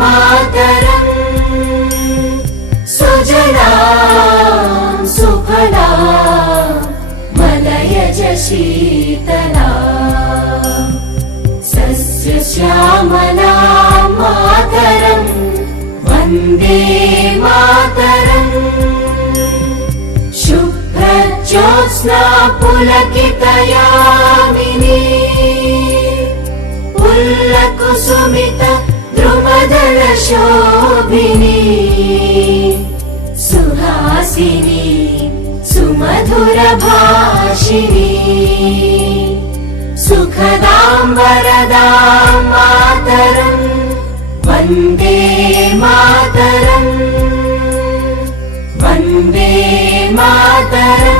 मातरम् सुजलां सुफलां मलयज शीतलां सस्यश्यामलां मातरम् वन्दे मातरम् शुभ्रज्योत्स्ना पुलकितयामिनी पुल्लकुसुमित द्रुमदल शोभिनी सुहासिनी सुमधुर भाषिणी सुखदां वरदां मातरम् वन्दे मातरम् वन्दे मातरम्।